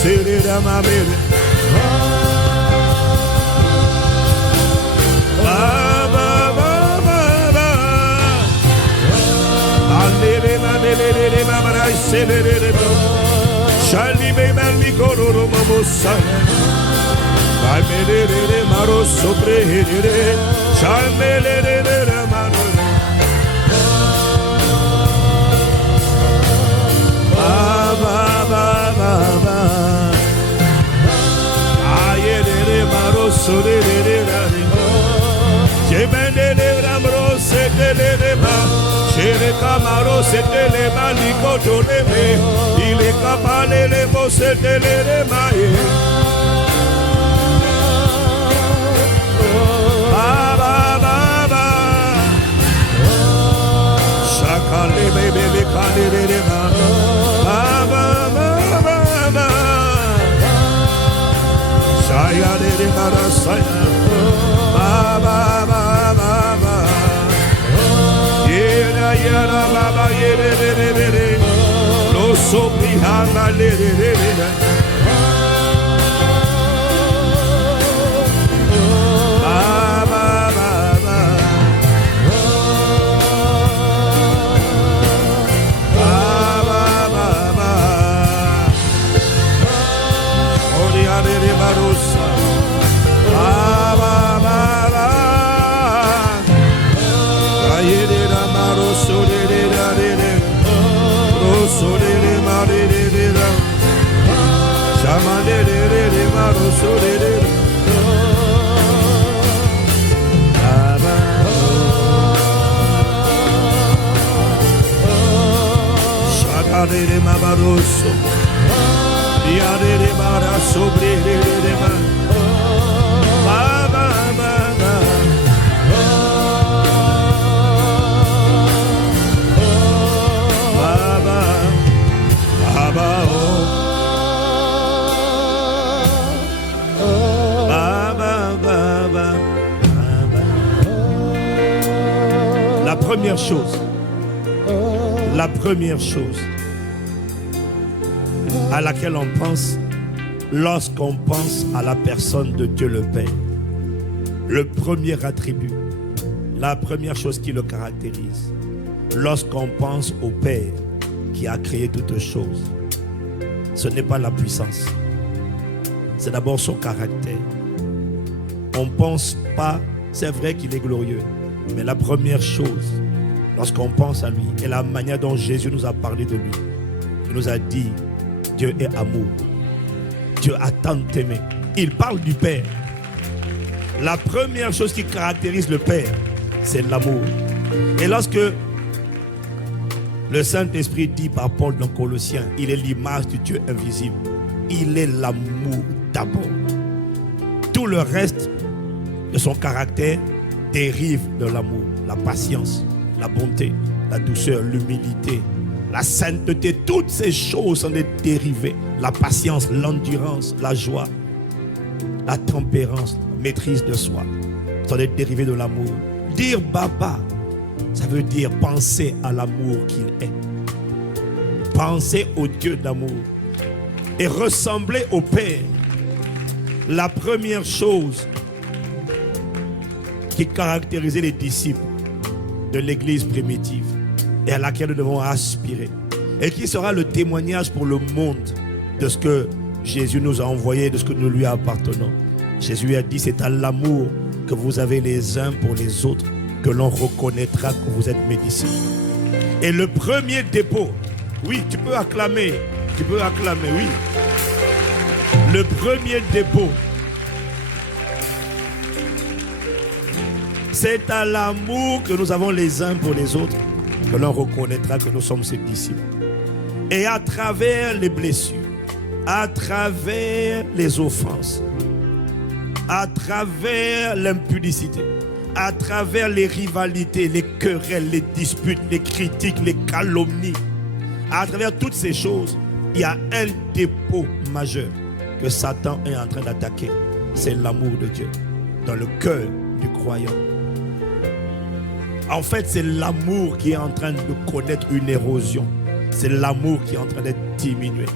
serera mamere. Shali me mali kororo mamosa. Balmere maro sobre here. Shalmere maro. Baba baba. Ayere maro sobre here. Jemene ramro setele ma. Chere kamaro setele maliko doleme. Ile kapale le mo setele mae. Baba baba. Shakale bebe le kale le ma. Baba baba. Shaya le marasaya. Baba baba. Yera baba yere lo sopri hanga le baba baba baba baba ori ade barosa baba baba ayere ramaro solere rare solere marere ra shamanere re maro solere baba shadare mabaroso diare mara sobre re ma baba baba baba baba baba. La première chose à laquelle on pense lorsqu'on pense à la personne de Dieu le Père, le premier attribut, la première chose qui le caractérise, lorsqu'on pense au Père qui a créé toutes choses, ce n'est pas la puissance, c'est d'abord son caractère. On ne pense pas, c'est vrai qu'il est glorieux, mais la première chose, lorsqu'on pense à lui, est la manière dont Jésus nous a parlé de lui. Il nous a dit, Dieu est amour. Dieu a tant aimé. Il parle du Père. La première chose qui caractérise le Père, c'est l'amour. Et lorsque le Saint-Esprit dit par Paul dans Colossiens, il est l'image du Dieu invisible. Il est l'amour d'abord. Tout le reste de son caractère dérive de l'amour. La patience, la bonté, la douceur, l'humilité, la sainteté, toutes ces choses sont des dérivés. La patience, l'endurance, la joie, la tempérance, la maîtrise de soi sont des dérivés de l'amour. Dire Baba, ça veut dire penser à l'amour qu'il est. Penser au Dieu d'amour. Et ressembler au Père. La première chose qui caractérisait les disciples de l'église primitive et à laquelle nous devons aspirer. Et qui sera le témoignage pour le monde de ce que Jésus nous a envoyé, de ce que nous lui appartenons. Jésus a dit, c'est à l'amour que vous avez les uns pour les autres que l'on reconnaîtra que vous êtes mes disciples. Et le premier dépôt, oui, tu peux acclamer, oui. Le premier dépôt, c'est à l'amour que nous avons les uns pour les autres que l'on reconnaîtra que nous sommes ses disciples. Et à travers les blessures, à travers les offenses, à travers l'impudicité, à travers les rivalités, les querelles, les disputes, les critiques, les calomnies, à travers toutes ces choses, il y a un dépôt majeur que Satan est en train d'attaquer. C'est l'amour de Dieu dans le cœur du croyant. En fait, c'est l'amour qui est en train de connaître une érosion. C'est l'amour qui est en train d'être diminué.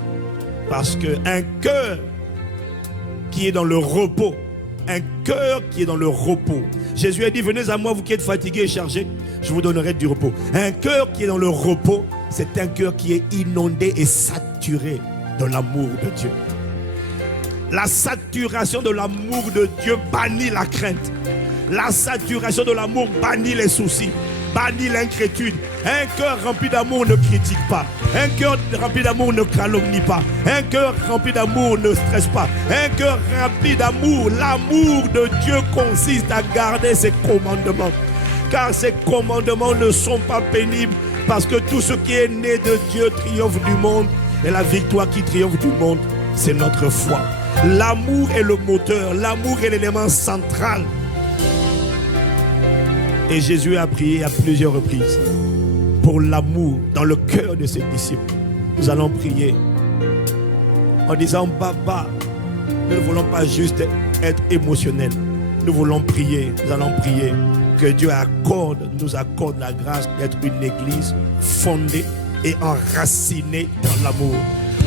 Parce qu'un cœur qui est dans le repos, un cœur qui est dans le repos. Jésus a dit, venez à moi vous qui êtes fatigués et chargés, je vous donnerai du repos. Un cœur qui est dans le repos, c'est un cœur qui est inondé et saturé de l'amour de Dieu. La saturation de l'amour de Dieu bannit la crainte. La saturation de l'amour bannit les soucis, bannit l'inquiétude. Un cœur rempli d'amour ne critique pas. Un cœur rempli d'amour ne calomnie pas. Un cœur rempli d'amour ne stresse pas. Un cœur rempli d'amour, l'amour de Dieu consiste à garder ses commandements. Car ses commandements ne sont pas pénibles, parce que tout ce qui est né de Dieu triomphe du monde. Et la victoire qui triomphe du monde, c'est notre foi. L'amour est le moteur, l'amour est l'élément central. Et Jésus a prié à plusieurs reprises pour l'amour dans le cœur de ses disciples. Nous allons prier en disant, Baba, nous ne voulons pas juste être émotionnels. Nous voulons prier, nous allons prier que Dieu nous accorde la grâce d'être une église fondée et enracinée dans l'amour.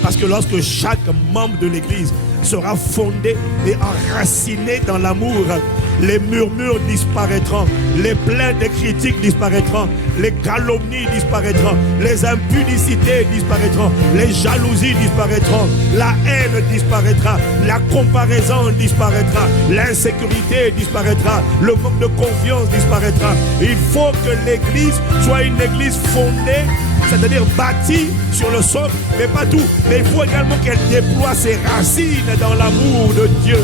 Parce que lorsque chaque membre de l'église sera fondé et enraciné dans l'amour, les murmures disparaîtront, les plaintes et critiques disparaîtront, les calomnies disparaîtront, les impudicités disparaîtront, les jalousies disparaîtront, la haine disparaîtra, la comparaison disparaîtra, l'insécurité disparaîtra, le manque de confiance disparaîtra. Il faut que l'église soit une église fondée, c'est-à-dire bâtie sur le socle, mais pas tout. Mais il faut également qu'elle déploie ses racines dans l'amour de Dieu.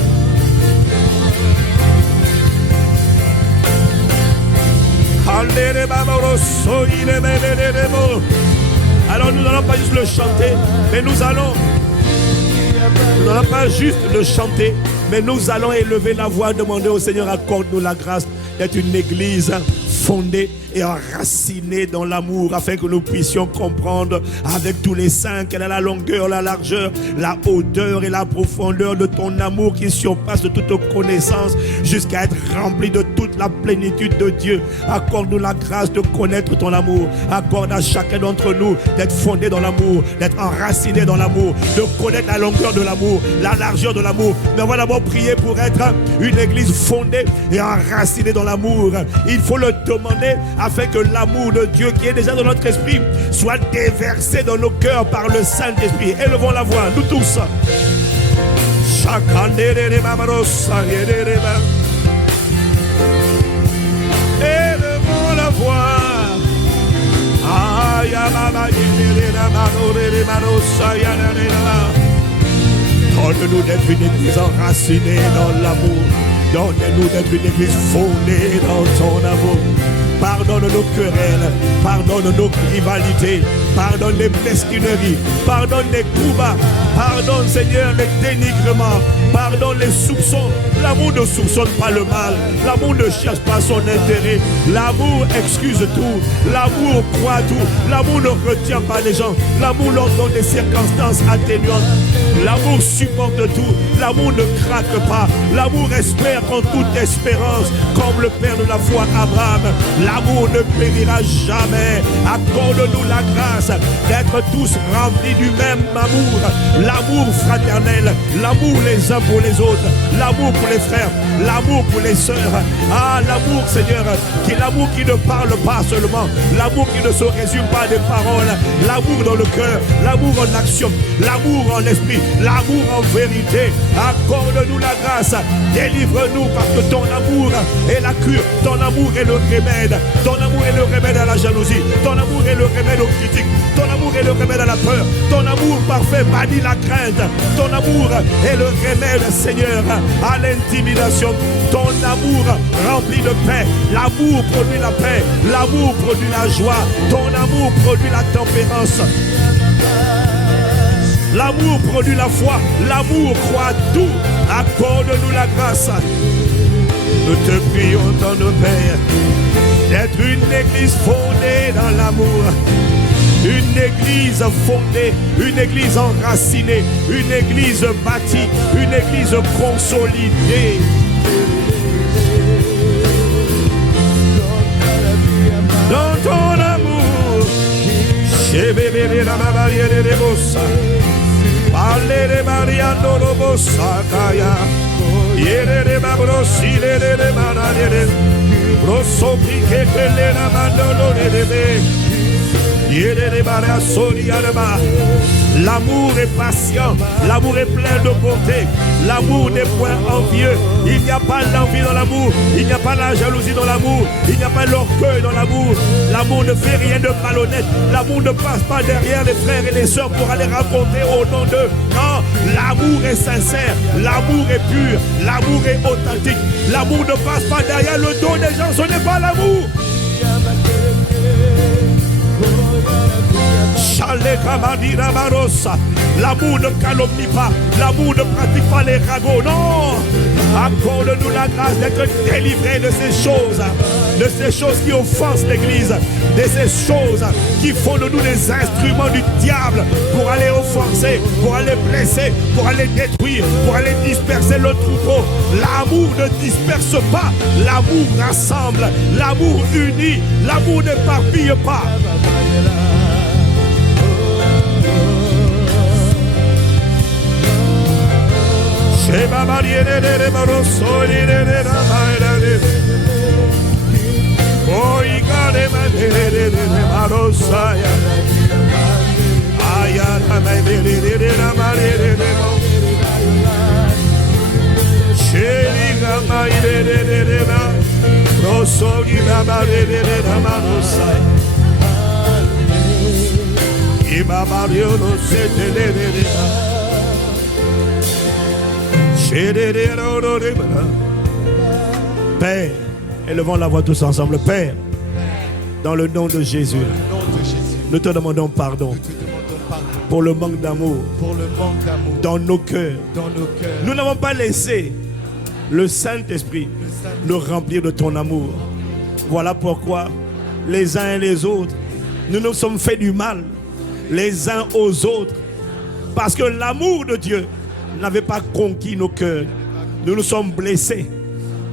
Alors nous n'allons pas juste le chanter, mais nous n'allons pas juste le chanter, mais nous allons élever la voix, demander au Seigneur, accorde-nous la grâce d'être une église fondée et enracinée dans l'amour, afin que nous puissions comprendre avec tous les saints quelle est la longueur, la largeur, la hauteur et la profondeur de ton amour qui surpasse de toute connaissance, jusqu'à être rempli de toute la plénitude de Dieu. Accorde-nous la grâce de connaître ton amour. Accorde à chacun d'entre nous d'être fondé dans l'amour, d'être enraciné dans l'amour, de connaître la longueur de l'amour, la largeur de l'amour. Mais on va d'abord prier pour être une église fondée et enracinée dans l'amour. Il faut le demander afin que l'amour de Dieu qui est déjà dans notre esprit soit déversé dans nos cœurs par le Saint-Esprit. Élevons la voix, nous tous. Élevons la voix. Donne-nous d'être une église enracinée dans l'amour. Donne-nous d'être une église fondée dans ton amour. Pardonne nos querelles, pardonne nos rivalités, pardonne les mesquineries, pardonne les coups bas, pardonne Seigneur les dénigrements, pardonne les soupçons. L'amour ne soupçonne pas le mal, l'amour ne cherche pas son intérêt, l'amour excuse tout, l'amour croit tout, l'amour ne retient pas les gens, l'amour leur donne des circonstances atténuantes, l'amour supporte tout, l'amour ne craque pas, l'amour espère en toute espérance, comme le Père de la foi Abraham. L'amour ne périra jamais. Accorde-nous la grâce d'être tous remplis du même amour. L'amour fraternel, l'amour les uns pour les autres, l'amour pour les frères, l'amour pour les sœurs. Ah, l'amour, Seigneur, qui est l'amour qui ne parle pas seulement, l'amour qui ne se résume pas des paroles, l'amour dans le cœur, l'amour en action, l'amour en esprit, l'amour en vérité. Accorde-nous la grâce, délivre-nous parce que ton amour est la cure, ton amour est le remède. Ton amour est le remède à la jalousie. Ton amour est le remède aux critiques. Ton amour est le remède à la peur. Ton amour parfait bannit la crainte. Ton amour est le remède, Seigneur, à l'intimidation. Ton amour remplit de paix. L'amour produit la paix. L'amour produit la joie. Ton amour produit la tempérance. L'amour produit la foi. L'amour croit tout. Accorde-nous la grâce. Nous te prions dans nos pères d'être une église fondée dans l'amour, une église fondée, une église enracinée, une église bâtie, une église consolidée. Dans ton amour, chez bébé la mabalie de bossa, parlez Yandorobo Sakaya. Yere Babrosi de Manade. Broso Piquet na Mandolo de Yere Bara Soriaraba. L'amour est patient, l'amour est plein de bonté, l'amour n'est point envieux. Il n'y a pas l'envie dans l'amour, il n'y a pas la jalousie dans l'amour, il n'y a pas l'orgueil dans l'amour. L'amour ne fait rien de malhonnête, l'amour ne passe pas derrière les frères et les sœurs pour aller raconter au nom d'eux. Non, l'amour est sincère, l'amour est pur, l'amour est authentique. L'amour ne passe pas derrière le dos des gens, ce n'est pas l'amour. L'amour ne calomnie pas, l'amour ne pratique pas les ragots, non. Accorde-nous la grâce d'être délivrés de ces choses qui offensent l'Église, de ces choses qui font de nous des instruments du diable pour aller offenser, pour aller blesser, pour aller détruire, pour aller disperser le troupeau. L'amour ne disperse pas, l'amour rassemble, l'amour unit, l'amour n'éparpille pas. Oh, you got him and did Marosaya. I am a did Sheriga my did Rosogi Baba did Marosaya. Ibabario no se Père, élevons la voix tous ensemble. Père, dans le nom de Jésus, nous te demandons pardon pour le manque d'amour dans nos cœurs. Nous n'avons pas laissé le Saint-Esprit nous remplir de ton amour. Voilà pourquoi les uns et les autres, nous nous sommes fait du mal les uns aux autres, parce que l'amour de Dieu n'avait pas conquis nos cœurs. Nous nous sommes blessés,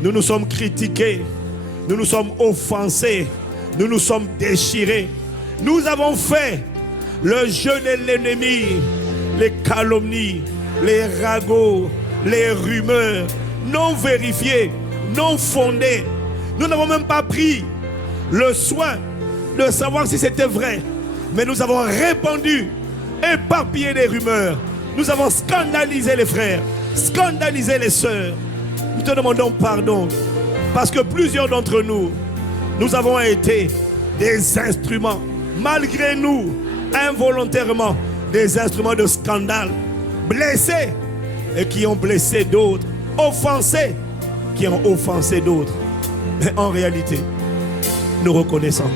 nous nous sommes critiqués, nous nous sommes offensés, nous nous sommes déchirés. Nous avons fait le jeu de l'ennemi, les calomnies, les ragots, les rumeurs non vérifiées, non fondées. Nous n'avons même pas pris le soin de savoir si c'était vrai, mais nous avons répandu, éparpillé des rumeurs. Nous avons scandalisé les frères, scandalisé les sœurs. Nous te demandons pardon parce que plusieurs d'entre nous, nous avons été des instruments, malgré nous, involontairement, des instruments de scandale, blessés et qui ont blessé d'autres, offensés qui ont offensé d'autres. Mais en réalité, nous reconnaissons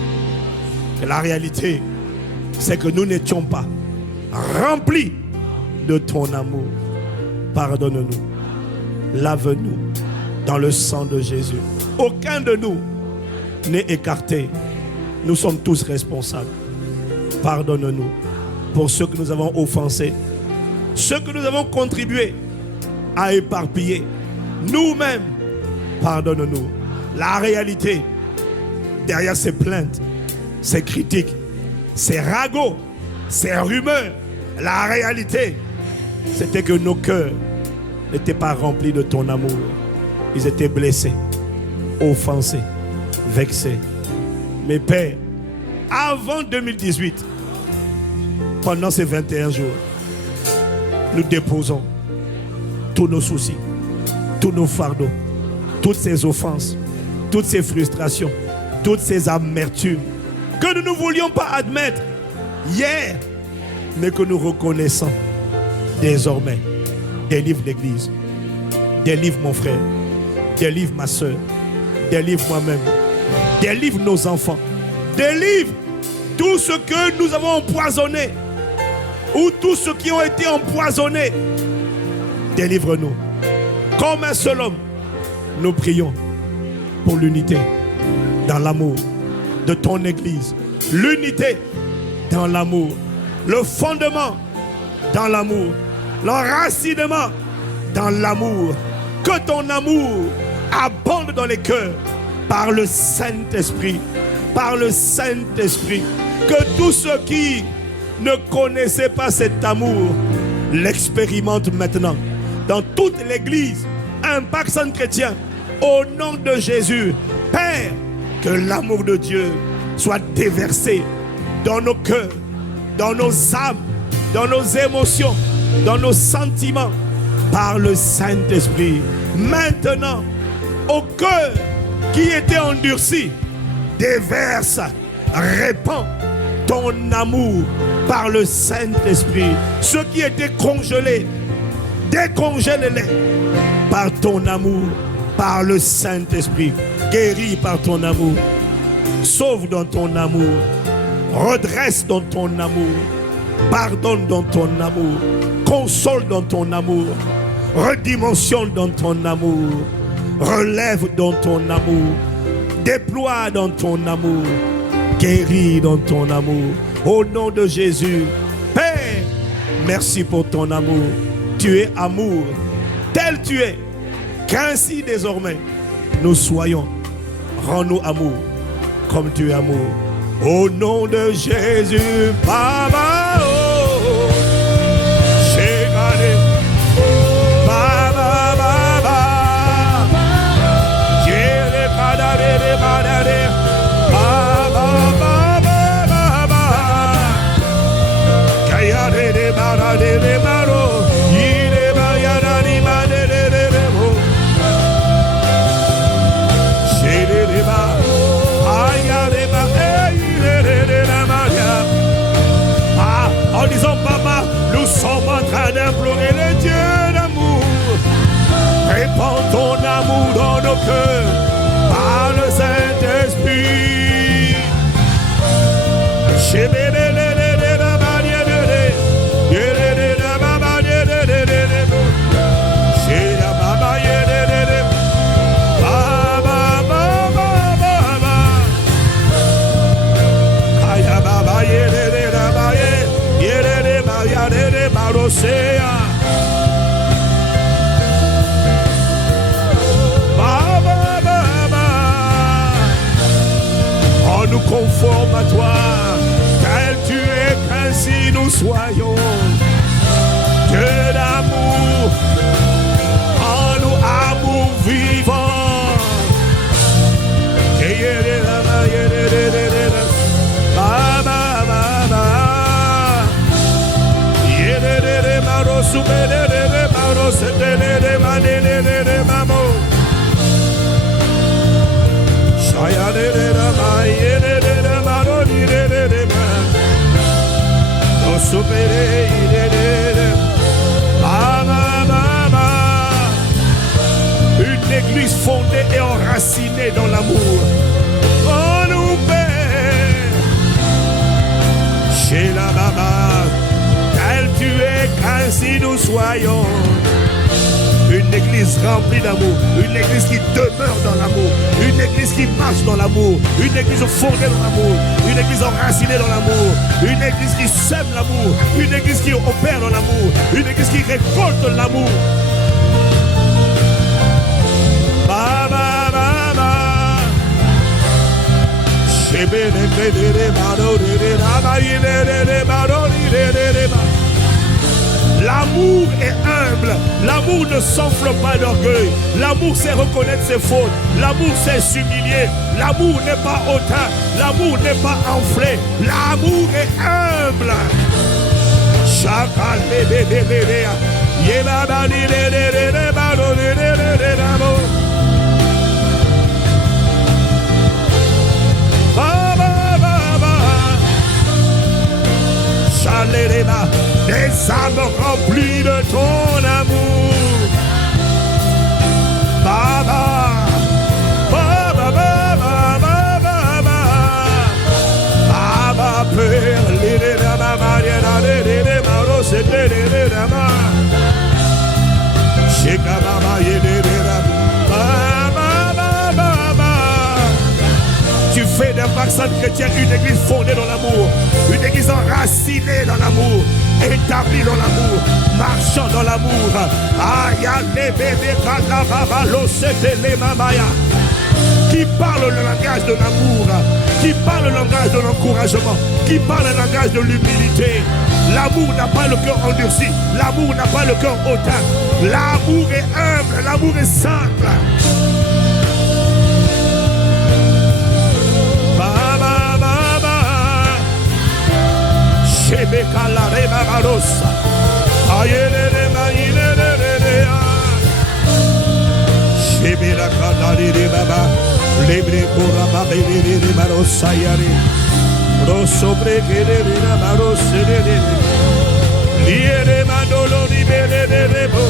que la réalité, c'est que nous n'étions pas remplis de ton amour. Pardonne-nous, lave-nous dans le sang de Jésus. Aucun de nous n'est écarté. Nous sommes tous responsables. Pardonne-nous pour ceux que nous avons offensés, ceux que nous avons contribué à éparpiller. Nous-mêmes, pardonne-nous. La réalité, derrière ces plaintes, ces critiques, ces ragots, ces rumeurs, la réalité, c'était que nos cœurs n'étaient pas remplis de ton amour. Ils étaient blessés, offensés, vexés. Mais Père, avant 2018, pendant ces 21 jours, nous déposons tous nos soucis, tous nos fardeaux, toutes ces offenses, toutes ces frustrations, toutes ces amertumes que nous ne voulions pas admettre hier, mais que nous reconnaissons désormais. Délivre l'Église, délivre mon frère, délivre ma soeur, délivre moi-même, délivre nos enfants, délivre tout ce que nous avons empoisonné ou tous ceux qui ont été empoisonnés. Délivre-nous. Comme un seul homme, nous prions pour l'unité dans l'amour de ton Église. L'unité dans l'amour. Le fondement dans l'amour. L'enracinement dans l'amour. Que ton amour abonde dans les cœurs par le Saint-Esprit. Par le Saint-Esprit. Que tous ceux qui ne connaissaient pas cet amour l'expérimente maintenant dans toute l'église, Impact Centre Chrétien, au nom de Jésus. Père, que l'amour de Dieu soit déversé dans nos cœurs, dans nos âmes, dans nos émotions, dans nos sentiments, par le Saint-Esprit. Maintenant, au cœur qui était endurci, déverse, répand ton amour par le Saint-Esprit. Ceux qui étaient congelés, décongèle-les par ton amour, par le Saint-Esprit. Guéris par ton amour, sauve dans ton amour, redresse dans ton amour, pardonne dans ton amour, console dans ton amour, redimensionne dans ton amour, relève dans ton amour, déploie dans ton amour, guéris dans ton amour. Au nom de Jésus, Père, merci pour ton amour. Tu es amour, tel tu es, qu'ainsi désormais nous soyons. Rends-nous amour comme tu es amour. Au nom de Jésus, Baba, oh, Shekade, Baba, Baba, Jere Kadare, Badare, Baba, Baba, Baba, Kayade, Badare, Baro, Yire, Bayadari, Madere, Remo, Shere, Ba, Ayare, Ba, en disant Papa, nous sommes en train d'implorer le Dieu d'amour. Répands ton amour dans nos cœurs par le Saint-Esprit. Rends-nous conformes à toi, tel tu es, qu'ainsi nous soyons. Dieu d'amour, rends-nous amour vivant. Une église fondée et enracinée dans l'amour. Oh nous Père, chez la Baba, tel tu es, qu'ainsi nous soyons. Une église remplie d'amour, une église qui demeure dans l'amour, une église qui marche dans l'amour, une église fondée dans l'amour, une église enracinée dans l'amour, une église qui sème l'amour, une église qui opère dans l'amour, une église qui récolte l'amour. L'amour est humble, l'amour ne s'enfle pas d'orgueil, l'amour sait reconnaître ses fautes, l'amour sait s'humilier, l'amour n'est pas hautain, l'amour n'est pas enflé, l'amour est humble. Des âmes remplies de ton amour. Baba, Baba, Baba, Baba, Baba, Père, tu fais d'Impact Centre Chrétien une église fondée dans l'amour, une église enracinée dans l'amour, établie dans l'amour, marchant dans l'amour. Qui qui parle le langage de l'amour, qui parle le langage de l'encouragement, qui parle le langage de l'humilité. L'amour n'a pas le cœur endurci, l'amour n'a pas le cœur hautain. L'amour est humble, l'amour est simple. Baba, baba, Shebeka la reba barosa, ayere maïne. Shebela kanari de baba, lebre kora babere de barosa yare, rosobre kere de la barose de liere mandolo di bere de rebo,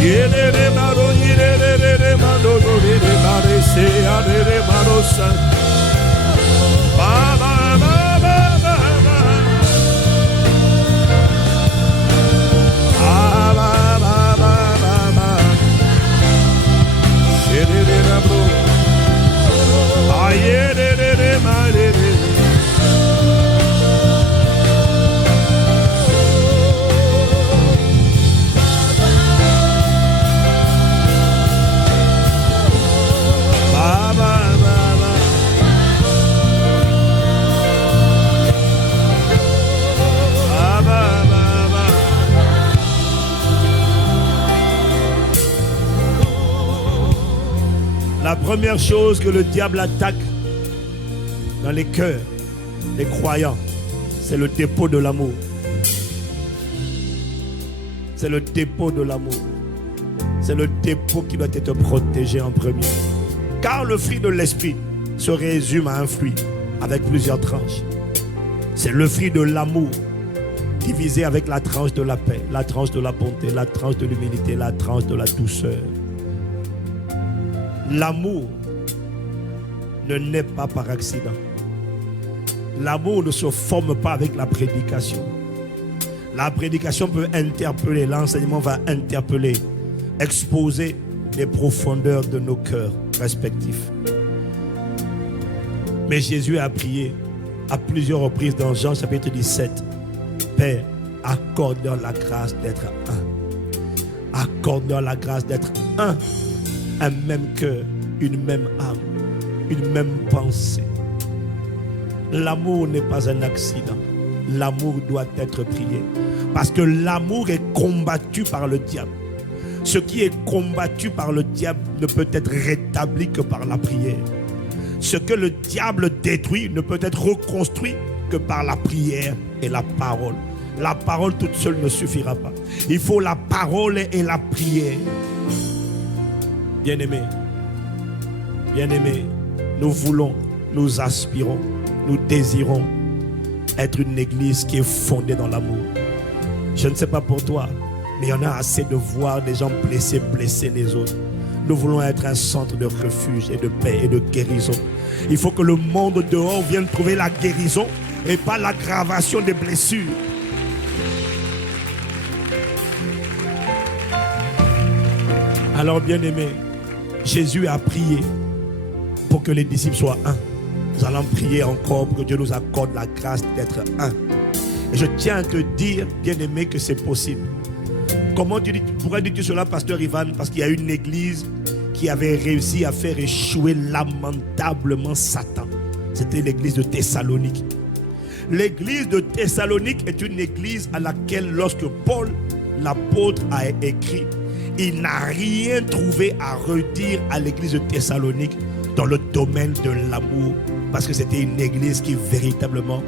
yere de maro yere de mandolo de barese yare de barosa, baba. La première chose que le diable attaque dans les cœurs des croyants, c'est le dépôt de l'amour. C'est le dépôt de l'amour. C'est le dépôt qui doit être protégé en premier. Car le fruit de l'esprit se résume à un fruit avec plusieurs tranches. C'est le fruit de l'amour divisé avec la tranche de la paix, la tranche de la bonté, la tranche de l'humilité, la tranche de la douceur. L'amour ne naît pas par accident. L'amour ne se forme pas avec la prédication. La prédication peut interpeller, l'enseignement va interpeller, exposer les profondeurs de nos cœurs respectifs. Mais Jésus a prié à plusieurs reprises dans Jean chapitre 17. Père, accorde-leur la grâce d'être un. Accorde-leur la grâce d'être un même cœur, une même âme, une même pensée. L'amour n'est pas un accident. L'amour doit être prié. Parce que l'amour est combattu par le diable. Ce qui est combattu par le diable ne peut être rétabli que par la prière. Ce que le diable détruit ne peut être reconstruit que par la prière et la parole. La parole toute seule ne suffira pas. Il faut la parole et la prière. Bien-aimés, nous voulons, nous aspirons, nous désirons être une église qui est fondée dans l'amour. Je ne sais pas pour toi, mais il y en a assez de voir des gens blesser les autres. Nous voulons être un centre de refuge et de paix et de guérison. Il faut que le monde dehors vienne trouver la guérison et pas l'aggravation des blessures. Alors, bien-aimés, Jésus a prié pour que les disciples soient un. Nous allons prier encore pour que Dieu nous accorde la grâce d'être un. Et je tiens à te dire, bien-aimé, que c'est possible. Comment pourrais dire cela, pasteur Ivan? Parce qu'il y a une église qui avait réussi à faire échouer lamentablement Satan. C'était l'église de Thessalonique. L'église de Thessalonique est une église à laquelle, lorsque Paul, l'apôtre, a écrit, il n'a rien trouvé à redire à l'église de Thessalonique dans le domaine de l'amour, parce que c'était une église qui véritablement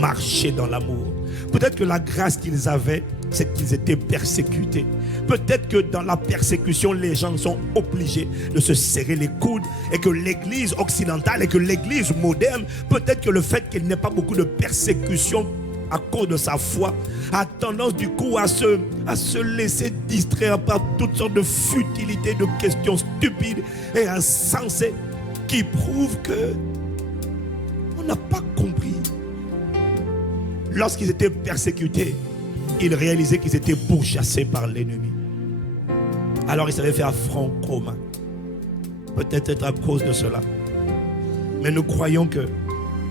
marchait dans l'amour. Peut-être que la grâce qu'ils avaient, c'est qu'ils étaient persécutés. Peut-être que dans la persécution, les gens sont obligés de se serrer les coudes, et que l'église occidentale et que l'église moderne, peut-être que le fait qu'il n'y ait pas beaucoup de persécution à cause de sa foi, a tendance du coup à se laisser distraire par toutes sortes de futilités, de questions stupides et insensées qui prouvent que on n'a pas compris. Lorsqu'ils étaient persécutés, ils réalisaient qu'ils étaient pourchassés par l'ennemi. Alors ils savaient faire front commun. Peut-être à cause de cela. Mais nous croyons que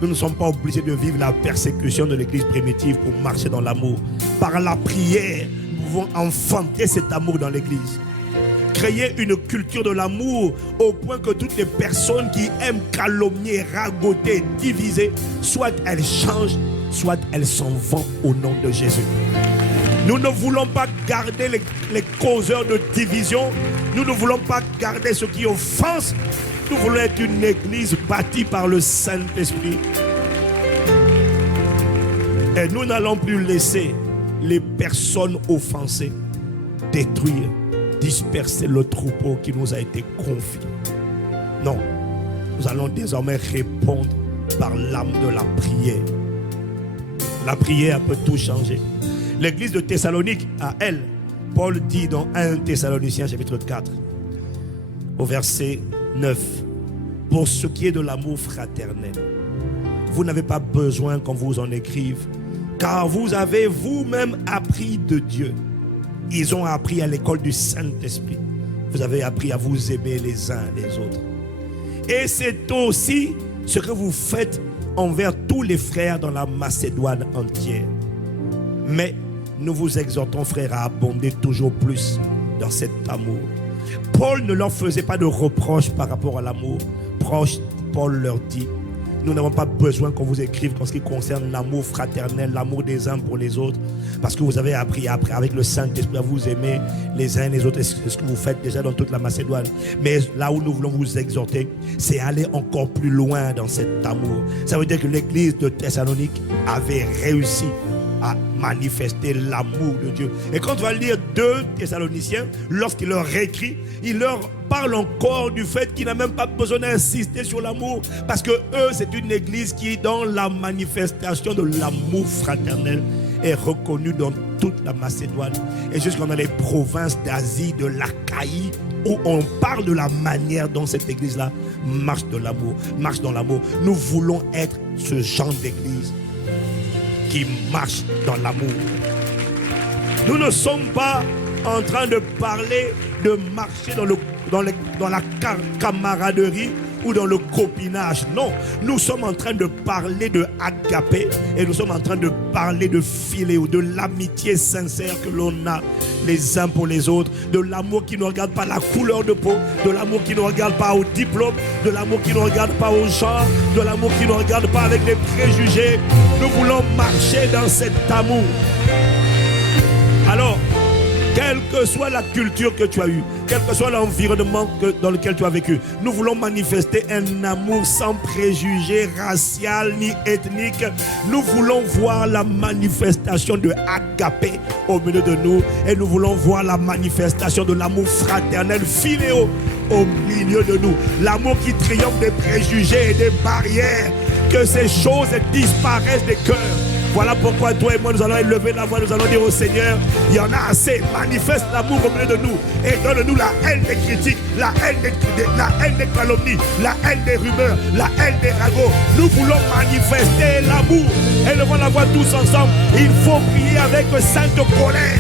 nous ne sommes pas obligés de vivre la persécution de l'église primitive pour marcher dans l'amour. Par la prière, nous pouvons enfanter cet amour dans l'église. créer une culture de l'amour au point que toutes les personnes qui aiment calomnier, ragoter, diviser, soit elles changent, soit elles s'en vont au nom de Jésus. Nous ne voulons pas garder les causeurs de division. Nous ne voulons pas garder ceux qui offensent. Nous voulons être une église bâtie par le Saint-Esprit. Et nous n'allons plus laisser les personnes offensées détruire, disperser le troupeau qui nous a été confié. Non, nous allons désormais répondre par l'âme de la prière. La prière peut tout changer. L'église de Thessalonique, à elle, Paul dit dans 1 Thessaloniciens chapitre 4, au verset 9, pour ce qui est de l'amour fraternel, vous n'avez pas besoin qu'on vous en écrive, car vous avez vous-même appris de Dieu. Ils ont appris à l'école du Saint-Esprit. Vous avez appris à vous aimer les uns les autres. Et c'est aussi ce que vous faites envers tous les frères dans la Macédoine entière. Mais nous vous exhortons, frères, à abonder toujours plus dans cet amour. Paul ne leur faisait pas de reproches par rapport à l'amour. Paul leur dit, nous n'avons pas besoin qu'on vous écrive en ce qui concerne l'amour fraternel, l'amour des uns pour les autres, parce que vous avez appris avec le Saint-Esprit à vous aimer les uns les autres. C'est ce que vous faites déjà dans toute la Macédoine. Mais là où nous voulons vous exhorter, c'est aller encore plus loin dans cet amour. Ça veut dire que l'église de Thessalonique avait réussi à manifester l'amour de Dieu. Et quand on va lire 2 Thessaloniciens, lorsqu'il leur écrit, il leur parle encore du fait qu'il n'a même pas besoin d'insister sur l'amour, parce que eux, c'est une église qui, dans la manifestation de l'amour fraternel, est reconnue dans toute la Macédoine et jusqu'en dans les provinces d'Asie, de l'Achaïe, où on parle de la manière dont cette église-là marche de l'amour, marche dans l'amour. Nous voulons être ce genre d'église qui marche dans l'amour. Nous ne sommes pas en train de parler de marcher dans la camaraderie ou dans le copinage. Non, nous sommes en train de parler de agapé et nous sommes en train de parler de philéo, de l'amitié sincère que l'on a les uns pour les autres, de l'amour qui ne regarde pas la couleur de peau, de l'amour qui ne regarde pas au diplôme, de l'amour qui ne regarde pas au genre, de l'amour qui ne regarde pas avec des préjugés. Nous voulons marcher dans cet amour. Alors, quelle que soit la culture que tu as eue, quel que soit l'environnement dans lequel tu as vécu, nous voulons manifester un amour sans préjugés racial ni ethnique. Nous voulons voir la manifestation de agapé au milieu de nous et nous voulons voir la manifestation de l'amour fraternel, philéo, au milieu de nous. L'amour qui triomphe des préjugés et des barrières, que ces choses disparaissent des cœurs. Voilà pourquoi toi et moi nous allons élever la voix, nous allons dire au Seigneur, il y en a assez, manifeste l'amour au milieu de nous et donne-nous la haine des critiques, la haine des calomnies, la haine des rumeurs, la haine des ragots. Nous voulons manifester l'amour. Élevons la voix tous ensemble. Il faut prier avec sainte colère.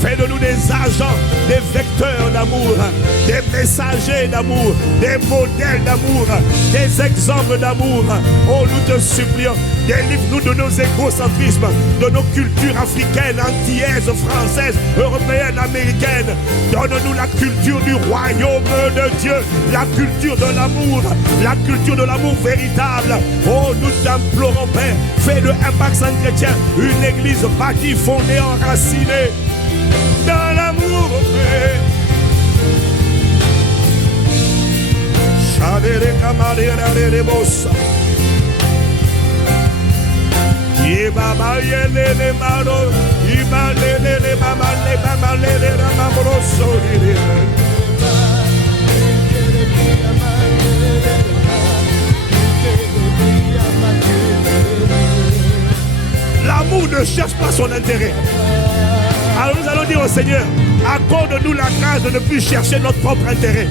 Fais de nous des agents, des vecteurs d'amour, des messagers d'amour, des modèles d'amour, des exemples d'amour. Oh, nous te supplions, délivre-nous de nos égocentrismes, de nos cultures africaines, antillaises, françaises, européennes, américaines. Donne-nous la culture du royaume de Dieu, la culture de l'amour véritable. Oh, nous t'implorons, Père, fais de Impact Centre Chrétien une église bâtie, fondée, enracinée dans l'amour, Père. Chavere camarera de bossa. Ibaba yele le maro, ibale le mama le ramamroso. L'amour ne cherche pas son intérêt. Alors nous allons dire au Seigneur, accorde-nous la grâce de ne plus chercher notre propre intérêt.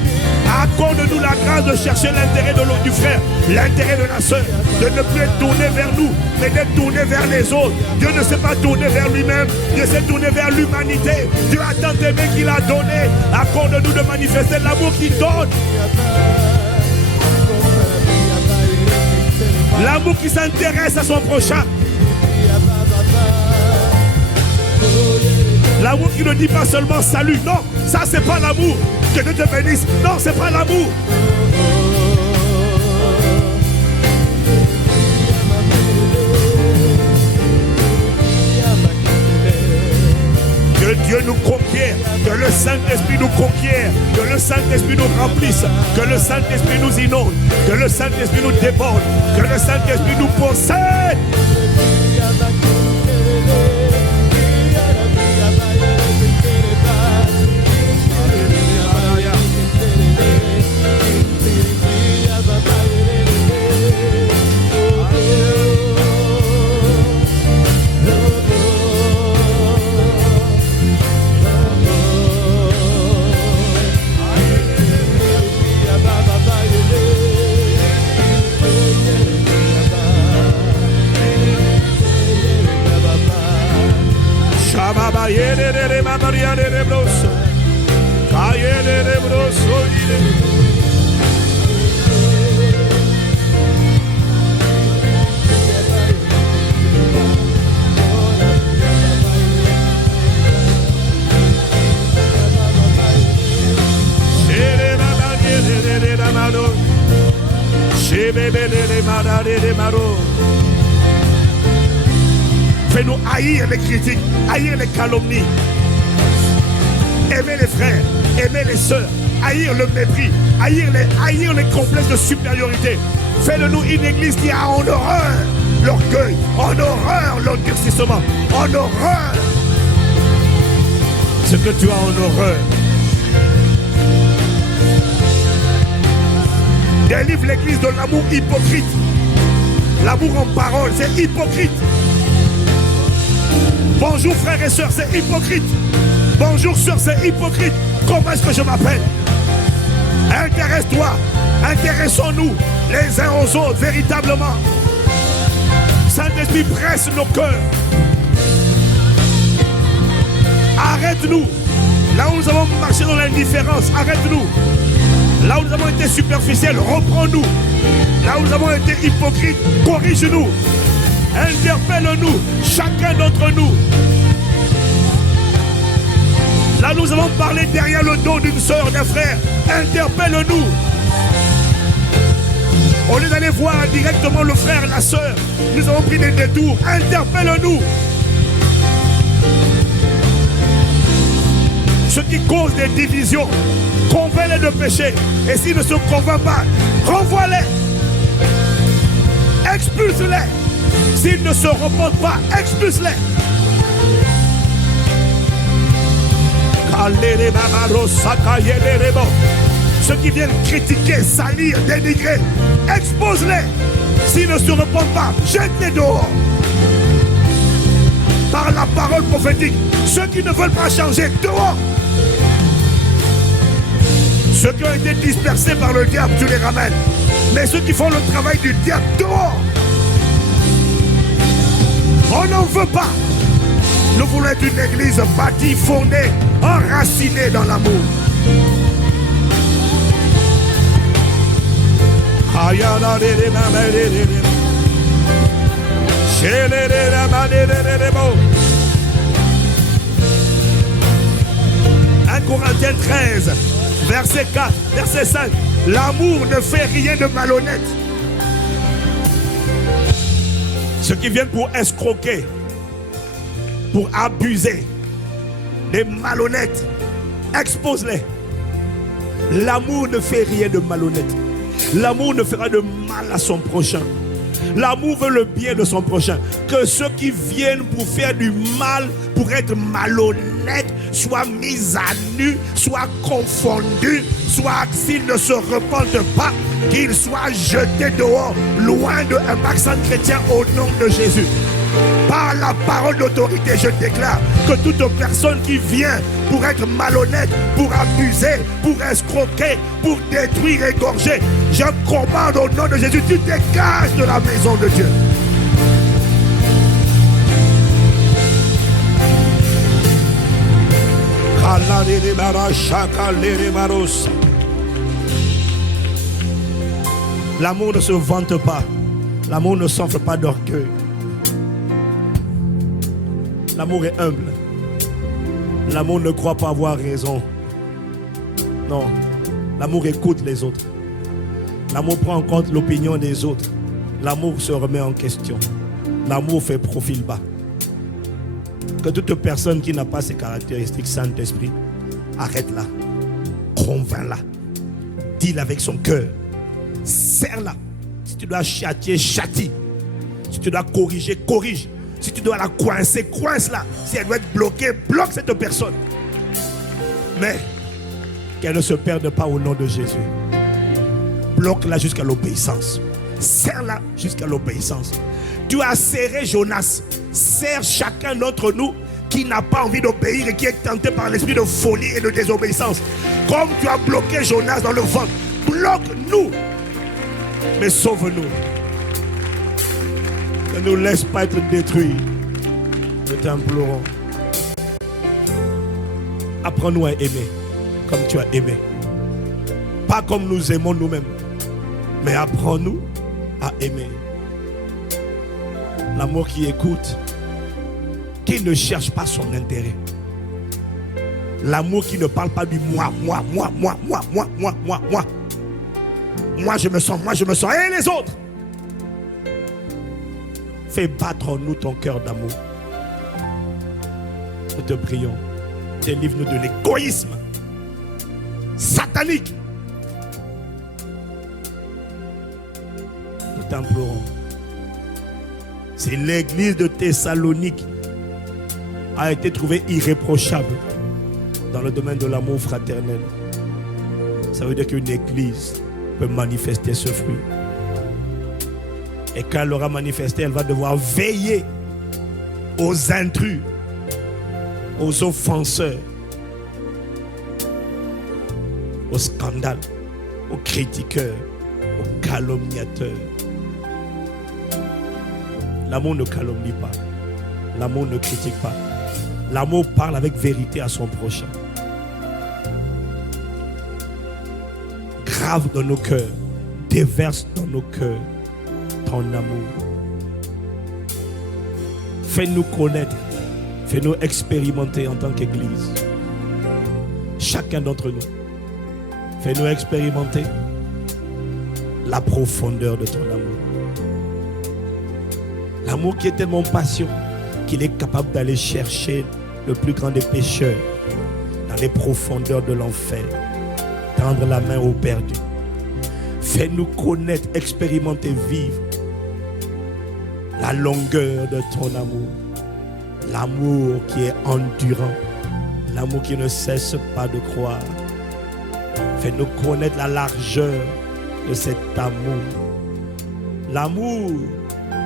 Accorde-nous la grâce de chercher l'intérêt de l'autre du frère, l'intérêt de la soeur, de ne plus être tourné vers nous, mais d'être tourné vers les autres. Dieu ne s'est pas tourné vers lui-même, Dieu s'est tourné vers l'humanité. Dieu a tant aimé qu'il a donné. Accorde-nous de manifester l'amour qu'il donne. L'amour qui s'intéresse à son prochain. L'amour qui ne dit pas seulement salut. Non, ça c'est pas l'amour. Que Dieu te bénisse. Non, c'est pas l'amour. Que Dieu nous conquiert, que le Saint-Esprit nous conquiert, que le Saint-Esprit nous remplisse, que le Saint-Esprit nous inonde, que le Saint-Esprit nous déborde, que le Saint-Esprit nous possède. Fais-nous haïr les critiques, haïr les calomnies, aimer les frères, aimer les sœurs, haïr le mépris, haïr les complexes de supériorité. Fais-le-nous une église qui a en horreur l'orgueil, en horreur l'endurcissement, en horreur ce que tu as en horreur. Délivre l'église de l'amour hypocrite. L'amour en parole, c'est hypocrite. Bonjour frères et sœurs, c'est hypocrite. Bonjour sœurs, c'est hypocrite. Comment est-ce que je m'appelle? Intéresse-toi. Intéressons-nous les uns aux autres véritablement. Saint-Esprit presse nos cœurs. Arrête-nous. Là où nous avons marché dans l'indifférence, arrête-nous. Là où nous avons été superficiels, reprends-nous. Là où nous avons été hypocrites, corrige-nous. Interpelle-nous, chacun d'entre nous. Là où nous avons parlé derrière le dos d'une soeur, d'un frère, interpelle-nous. Au lieu d'aller voir directement le frère, la soeur, nous avons pris des détours. Interpelle-nous. Ce qui cause des divisions, convainc-les de péché. Et s'ils ne se convainquent pas, renvoie-les. Expulse-les. S'ils ne se repentent pas, expulse-les. Ceux qui viennent critiquer, salir, dénigrer, expose-les. S'ils ne se repentent pas, jette-les dehors. Par la parole prophétique, ceux qui ne veulent pas changer, dehors. Ceux qui ont été dispersés par le diable, tu les ramènes. Mais ceux qui font le travail du diable, dehors. On n'en veut pas. Nous voulons être une église bâtie, fondée, enracinée dans l'amour. Corinthiens 13, verset 4, verset 5. L'amour ne fait rien de malhonnête. Ceux qui viennent pour escroquer, pour abuser, des malhonnêtes, expose-les. L'amour ne fait rien de malhonnête. L'amour ne fera de mal à son prochain. L'amour veut le bien de son prochain. Que ceux qui viennent pour faire du mal, pour être malhonnêtes, soient mis à nu, soient confondus, soit s'ils ne se repentent pas, qu'ils soient jetés dehors, loin d'un accent chrétien au nom de Jésus. Par la parole d'autorité, je déclare que toute personne qui vient pour être malhonnête, pour abuser, pour escroquer, pour détruire, égorger, je commande au nom de Jésus, tu dégages de la maison de Dieu. L'amour ne se vante pas. L'amour ne s'enfle pas d'orgueil. L'amour est humble. L'amour ne croit pas avoir raison. Non. L'amour écoute les autres. L'amour prend en compte l'opinion des autres. L'amour se remet en question. L'amour fait profil bas. Que toute personne qui n'a pas ces caractéristiques, Saint-Esprit, arrête-la. Convainc-la. Dis-le avec son cœur. Serre-la. Si tu dois châtier, châtie. Si tu dois corriger, corrige. Si tu dois la coincer, coince-la. Si elle doit être bloquée, bloque cette personne. Mais qu'elle ne se perde pas au nom de Jésus. Bloque-la jusqu'à l'obéissance. Serre-la jusqu'à l'obéissance. Tu as serré Jonas. Serre chacun d'entre nous qui n'a pas envie d'obéir et qui est tenté par l'esprit de folie et de désobéissance. Comme tu as bloqué Jonas dans le ventre, bloque-nous. Mais sauve-nous. Ne nous laisse pas être détruits. Nous t'implorons. Apprends-nous à aimer comme tu as aimé. Pas comme nous aimons nous-mêmes. Mais apprends-nous à aimer. L'amour qui écoute, qui ne cherche pas son intérêt. L'amour qui ne parle pas du moi. Moi je me sens, et les autres. Fais battre en nous ton cœur d'amour. Nous te prions. Délivre-nous de l'égoïsme satanique. Nous t'implorons. Si l'église de Thessalonique a été trouvée irréprochable dans le domaine de l'amour fraternel, ça veut dire qu'une église peut manifester ce fruit. Et quand elle l'aura manifesté, elle va devoir veiller aux intrus, aux offenseurs, aux scandales, aux critiqueurs, aux calomniateurs. L'amour ne calomnie pas. L'amour ne critique pas. L'amour parle avec vérité à son prochain. Grave dans nos cœurs, déverse dans nos cœurs ton amour. Fais-nous connaître, fais-nous expérimenter en tant qu'Église. Chacun d'entre nous, fais-nous expérimenter la profondeur de ton amour. L'amour qui est tellement patient qu'il est capable d'aller chercher le plus grand des pécheurs dans les profondeurs de l'enfer, tendre la main aux perdus. Fais-nous connaître, expérimenter, vivre la longueur de ton amour. L'amour qui est endurant, l'amour qui ne cesse pas de croire. Fais-nous connaître la largeur de cet amour. L'amour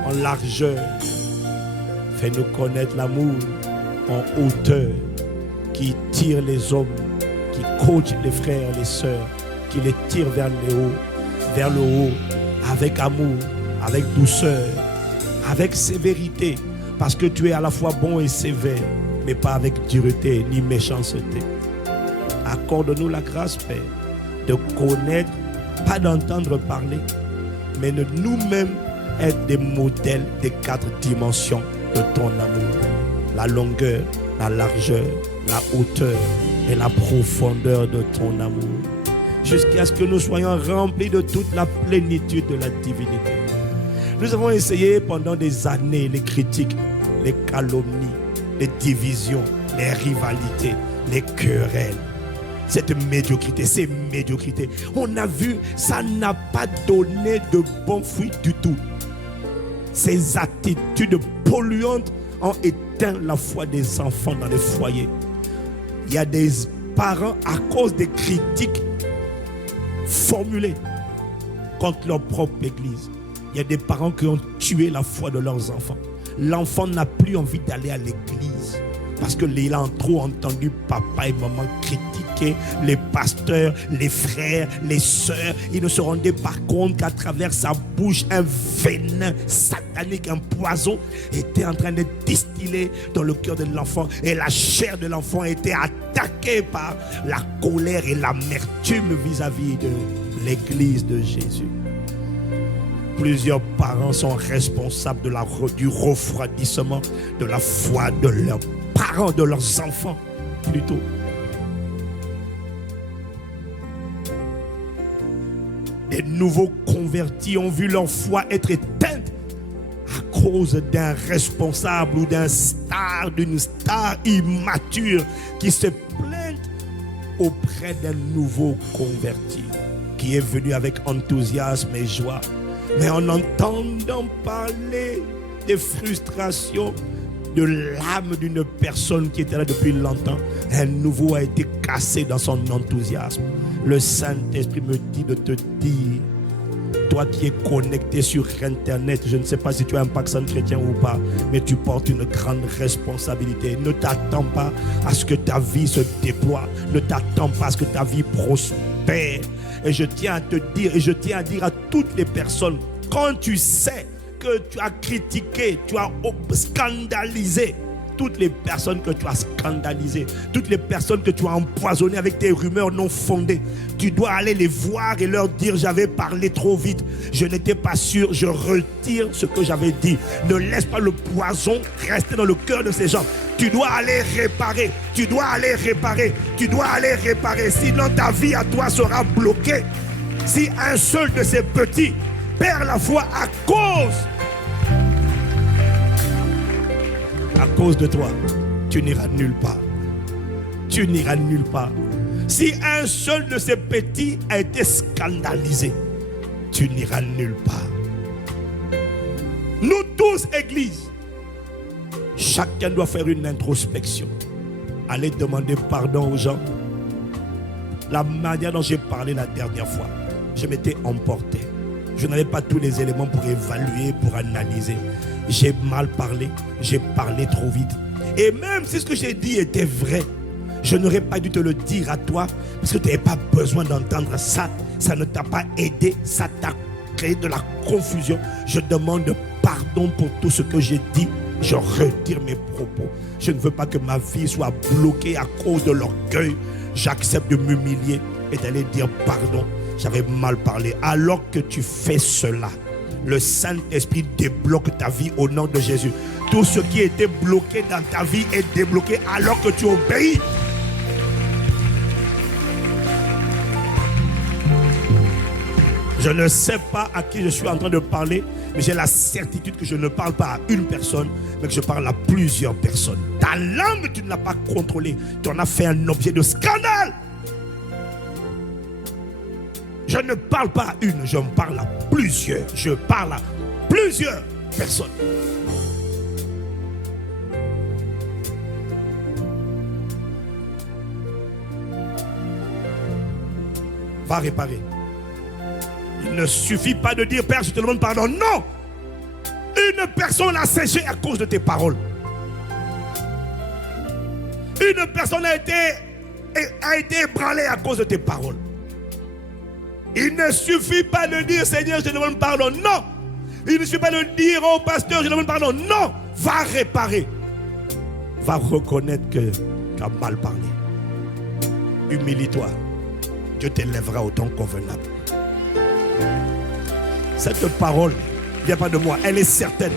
en largeur. Fais-nous connaître l'amour en hauteur qui tire les hommes, qui coach les frères et les sœurs, qui les tire vers le haut, avec amour, avec douceur, avec sévérité, parce que tu es à la fois bon et sévère, mais pas avec dureté ni méchanceté. Accorde-nous la grâce, Père, de connaître, pas d'entendre parler, mais de nous-mêmes être des modèles des 4 dimensions de ton amour. La longueur, la largeur, la hauteur et la profondeur de ton amour. Jusqu'à ce que nous soyons remplis de toute la plénitude de la divinité. Nous avons essayé pendant des années les critiques, les calomnies, les divisions, les rivalités, les querelles. Cette médiocrité, ces médiocrités. On a vu, ça n'a pas donné de bons fruits du tout. Ces attitudes polluantes ont éteint la foi des enfants dans les foyers. Il y a des parents, à cause des critiques formulées contre leur propre église, il y a des parents qui ont tué la foi de leurs enfants. L'enfant n'a plus envie d'aller à l'église parce qu'il a trop entendu papa et maman critiquer les pasteurs, les frères, les sœurs. Il ne se rendait pas compte qu'à travers sa bouche, un venin satanique, un poison était en train de distiller dans le cœur de l'enfant. Et la chair de l'enfant était attaquée par la colère et l'amertume vis-à-vis de l'église de Jésus. Plusieurs parents sont responsables du refroidissement de la foi de leurs parents, de leurs enfants plutôt. Des nouveaux convertis ont vu leur foi être éteinte à cause d'un responsable ou d'une star immature qui se plaint auprès d'un nouveau converti qui est venu avec enthousiasme et joie. Mais en entendant parler des frustrations de l'âme d'une personne qui était là depuis longtemps, un nouveau a été cassé dans son enthousiasme. Le Saint-Esprit me dit de te dire, toi qui es connecté sur Internet, je ne sais pas si tu as un Paxson chrétien ou pas, mais tu portes une grande responsabilité. Ne t'attends pas à ce que ta vie se déploie. Ne t'attends pas à ce que ta vie prospère. Et je tiens à te dire, et je tiens à dire à toutes les personnes, quand tu sais que tu as critiqué, tu as scandalisé toutes les personnes que tu as scandalisées, toutes les personnes que tu as empoisonnées avec tes rumeurs non fondées, tu dois aller les voir et leur dire: j'avais parlé trop vite, je n'étais pas sûr, je retire ce que j'avais dit. Ne laisse pas le poison rester dans le cœur de ces gens. Tu dois aller réparer, tu dois aller réparer, tu dois aller réparer, sinon ta vie à toi sera bloquée. Si un seul de ces petits perd la foi à cause de toi, tu n'iras nulle part. Tu n'iras nulle part. Si un seul de ces petits a été scandalisé, tu n'iras nulle part. Nous tous, Église, chacun doit faire une introspection. Aller demander pardon aux gens. La manière dont j'ai parlé la dernière fois, je m'étais emporté. Je n'avais pas tous les éléments pour évaluer, pour analyser. J'ai mal parlé, j'ai parlé trop vite. Et même si ce que j'ai dit était vrai, je n'aurais pas dû te le dire à toi parce que tu n'avais pas besoin d'entendre ça. Ça ne t'a pas aidé, ça t'a créé de la confusion. Je demande pardon pour tout ce que j'ai dit. Je retire mes propos. Je ne veux pas que ma vie soit bloquée à cause de l'orgueil. J'accepte de m'humilier et d'aller dire pardon. J'avais mal parlé. Alors que tu fais cela, le Saint-Esprit débloque ta vie au nom de Jésus. Tout ce qui était bloqué dans ta vie est débloqué alors que tu obéis. Je ne sais pas à qui je suis en train de parler, mais j'ai la certitude que je ne parle pas à une personne, mais que je parle à plusieurs personnes. Ta langue, tu ne l'as pas contrôlée. Tu en as fait un objet de scandale. Je ne parle pas à une, je parle à plusieurs. Je parle à plusieurs personnes. Va réparer. Il ne suffit pas de dire: Père, je te demande pardon. Non! Une personne a séché à cause de tes paroles. Une personne a été ébranlée à cause de tes paroles. Il ne suffit pas de dire: Seigneur, je te demande pardon. Non. Il ne suffit pas de dire au pasteur: je te demande pardon. Non. Va réparer. Va reconnaître que tu as mal parlé. Humilie-toi. Dieu t'élèvera au temps convenable. Cette parole ne vient pas de moi. Elle est certaine.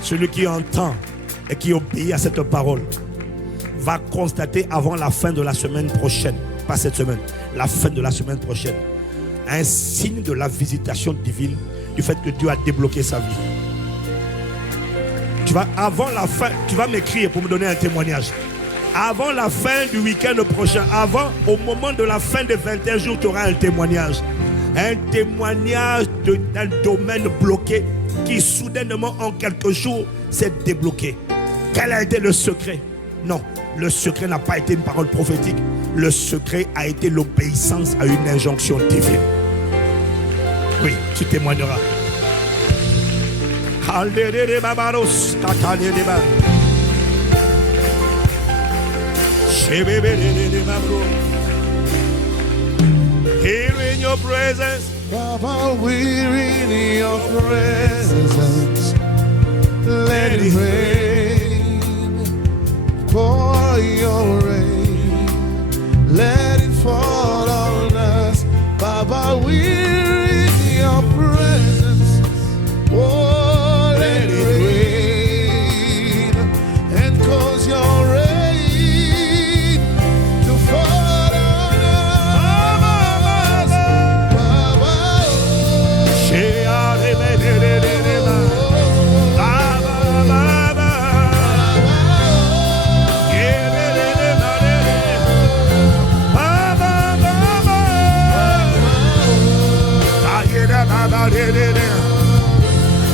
Celui qui entend et qui obéit à cette parole va constater avant la fin de la semaine prochaine, pas cette semaine, la fin de la semaine prochaine, un signe de la visitation divine, du fait que Dieu a débloqué sa vie. Avant la fin, tu vas m'écrire pour me donner un témoignage. Avant la fin du week-end prochain, au moment de la fin des 21 jours, tu auras un témoignage. Un témoignage d'un domaine bloqué qui soudainement en quelques jours s'est débloqué. Quel a été le secret? Non, le secret n'a pas été une parole prophétique. Le secret a été l'obéissance à une injonction divine. Oui, tu témoigneras. Here in your presence, Baba, we're in your presence. Let it rain, pour your rain, let it fall on us. Baba, we're in your presence. Oh, let it rain, and cause your rain to fall on us. Baba,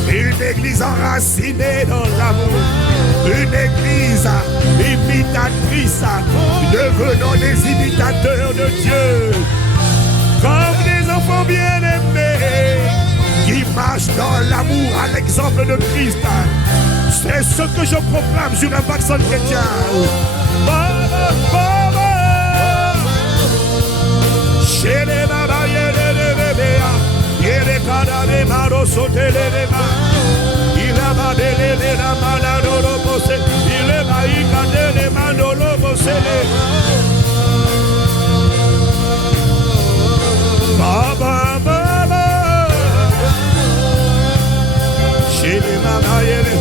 une église enracinée dans l'amour, une église imitatrice. Devenons des imitateurs de Dieu, comme des enfants bien-aimés qui marchent dans l'amour à l'exemple de Christ. C'est ce que je proclame sur un vaccin chrétien. Chez les baba, yere kadane maro sotele ma ila badele la manaro bose ile mai kadene manolo bosele baba baba shile mama yele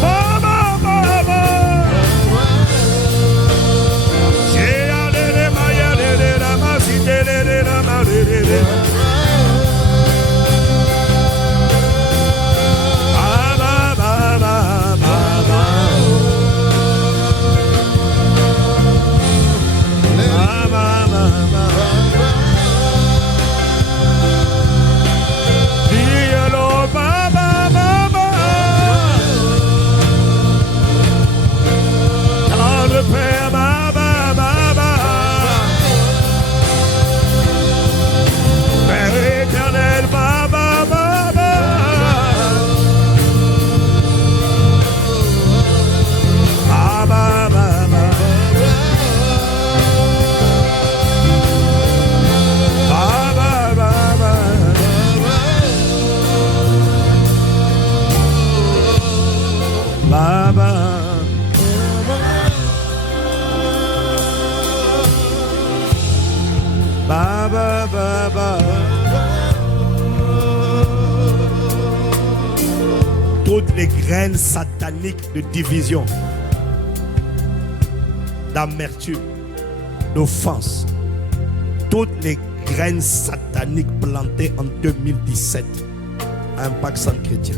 baba baba shele maya le la masitele la marele toutes les graines sataniques de division, d'amertume, d'offense, toutes les graines sataniques plantées en 2017 à Impact Centre Chrétien,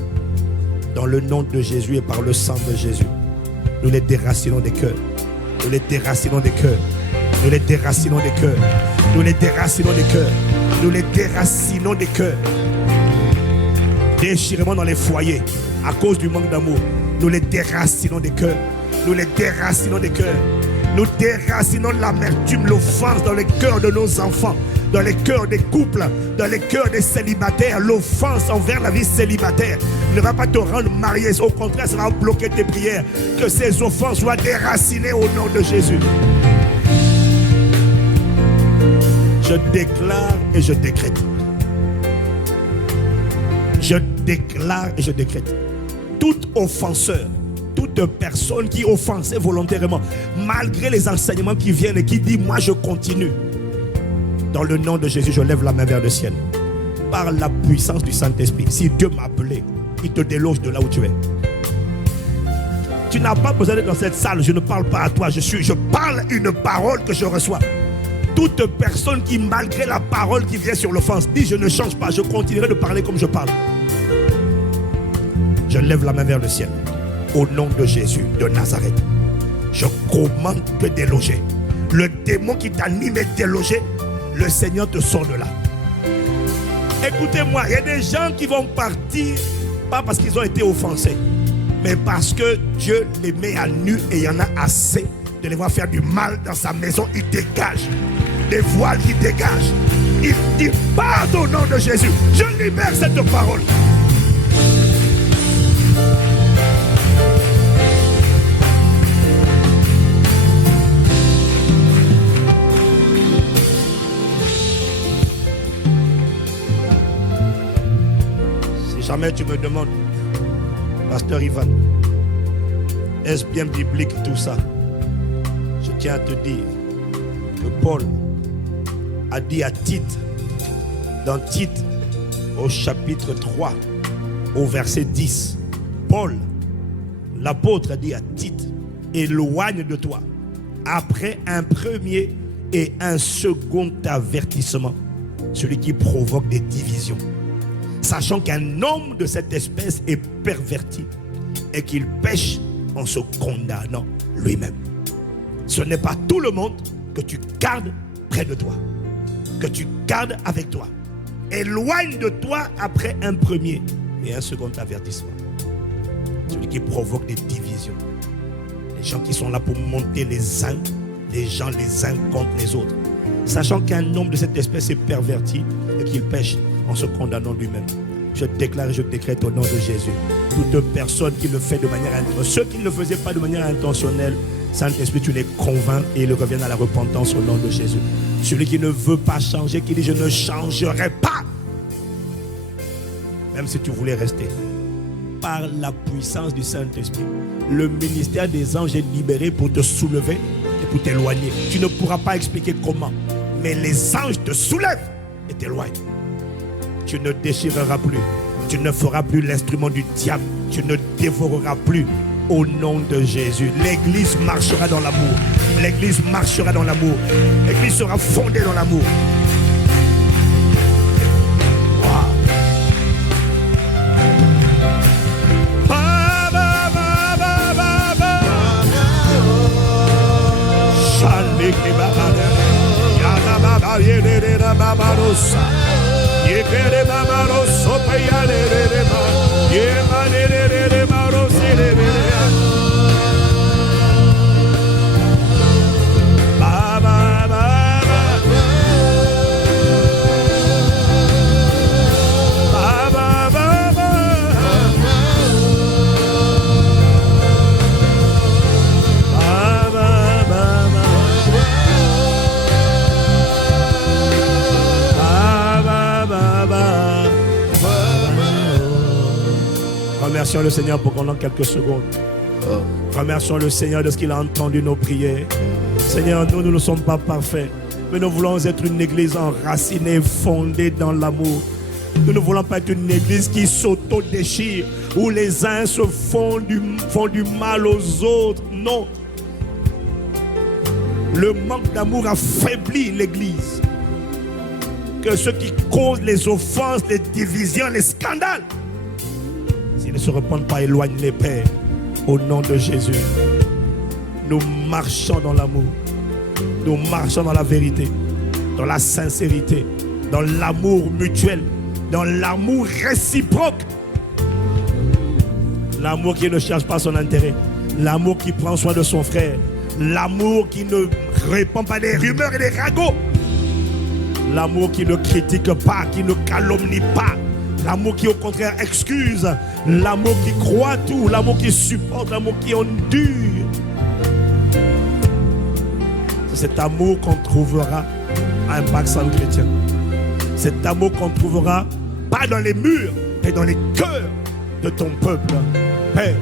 dans le nom de Jésus et par le sang de Jésus, nous les déracinons des cœurs, nous les déracinons des cœurs, nous les déracinons des cœurs, nous les déracinons des cœurs, nous les déracinons des cœurs. Déchirement dans les foyers à cause du manque d'amour, nous les déracinons des cœurs, nous les déracinons des cœurs, nous déracinons l'amertume, l'offense dans les cœurs de nos enfants, dans les cœurs des couples, dans les cœurs des célibataires. L'offense envers la vie célibataire ne va pas te rendre marié, au contraire ça va bloquer tes prières. Que ces offenses soient déracinées au nom de Jésus. Je déclare et je décrète. Je déclare et je décrète. Tout offenseur, toute personne qui offensait volontairement, malgré les enseignements qui viennent et qui dit moi je continue, dans le nom de Jésus, je lève la main vers le ciel. Par la puissance du Saint-Esprit, si Dieu m'a appelé, il te déloge de là où tu es. Tu n'as pas besoin d'être dans cette salle, je ne parle pas à toi, je parle une parole que je reçois. Toute personne qui, malgré la parole qui vient sur l'offense, dit je ne change pas, je continuerai de parler comme je parle. Je lève la main vers le ciel. Au nom de Jésus de Nazareth, je commande de déloger. Le démon qui t'anime est délogé. Le Seigneur te sort de là. Écoutez-moi, il y a des gens qui vont partir, pas parce qu'ils ont été offensés, mais parce que Dieu les met à nu et il y en a assez de les voir faire du mal dans sa maison. Il dégage des voiles qui dégagent. il partent au nom de Jésus. Je libère cette parole. Si jamais tu me demandes, Pasteur Ivan, est-ce bien biblique tout ça? Je tiens à te dire que Paul a dit à Tite, dans Tite, au chapitre 3, au verset 10, Paul, l'apôtre, a dit à Tite, éloigne de toi, après un premier et un second avertissement, celui qui provoque des divisions, sachant qu'un homme de cette espèce est perverti et qu'il pêche en se condamnant lui-même. Ce n'est pas tout le monde que tu gardes près de toi, que tu gardes avec toi. Éloigne de toi après un premier et un second avertissement. Celui qui provoque des divisions. Les gens qui sont là pour monter les uns contre les autres. Sachant qu'un homme de cette espèce est perverti et qu'il pêche en se condamnant lui-même. Je déclare et je décrète au nom de Jésus. Toute personne qui le fait de manière intentionnelle, ceux qui ne le faisaient pas de manière intentionnelle, Saint-Esprit, tu les convaincs et ils reviennent à la repentance au nom de Jésus. Celui qui ne veut pas changer, qui dit je ne changerai pas, même si tu voulais rester, par la puissance du Saint-Esprit, le ministère des anges est libéré pour te soulever et pour t'éloigner. Tu ne pourras pas expliquer comment, mais les anges te soulèvent et t'éloignent. Tu ne déchireras plus, tu ne feras plus l'instrument du diable, tu ne dévoreras plus. Au nom de Jésus, l'église marchera dans l'amour. L'église marchera dans l'amour. L'église sera fondée dans l'amour. Remercions le Seigneur pour pendant quelques secondes. Remercions le Seigneur de ce qu'il a entendu nos prières. Seigneur, nous ne sommes pas parfaits, mais nous voulons être une église enracinée, fondée dans l'amour. Nous ne voulons pas être une église qui s'auto-déchire, où les uns se font du mal aux autres. Non. Le manque d'amour affaiblit l'église. Que ceux qui causent les offenses, les divisions, les scandales, s'ils ne se repentent pas, éloignent les pères. Au nom de Jésus, nous marchons dans l'amour. Nous marchons dans la vérité, dans la sincérité, dans l'amour mutuel, dans l'amour réciproque. L'amour qui ne cherche pas son intérêt. L'amour qui prend soin de son frère. L'amour qui ne répand pas des rumeurs et des ragots. L'amour qui ne critique pas, qui ne calomnie pas. L'amour qui au contraire excuse. L'amour qui croit tout. L'amour qui supporte. L'amour qui endure. C'est cet amour qu'on trouvera à Impact Centre Chrétien. Cet amour qu'on trouvera pas dans les murs, mais dans les cœurs de ton peuple. Père,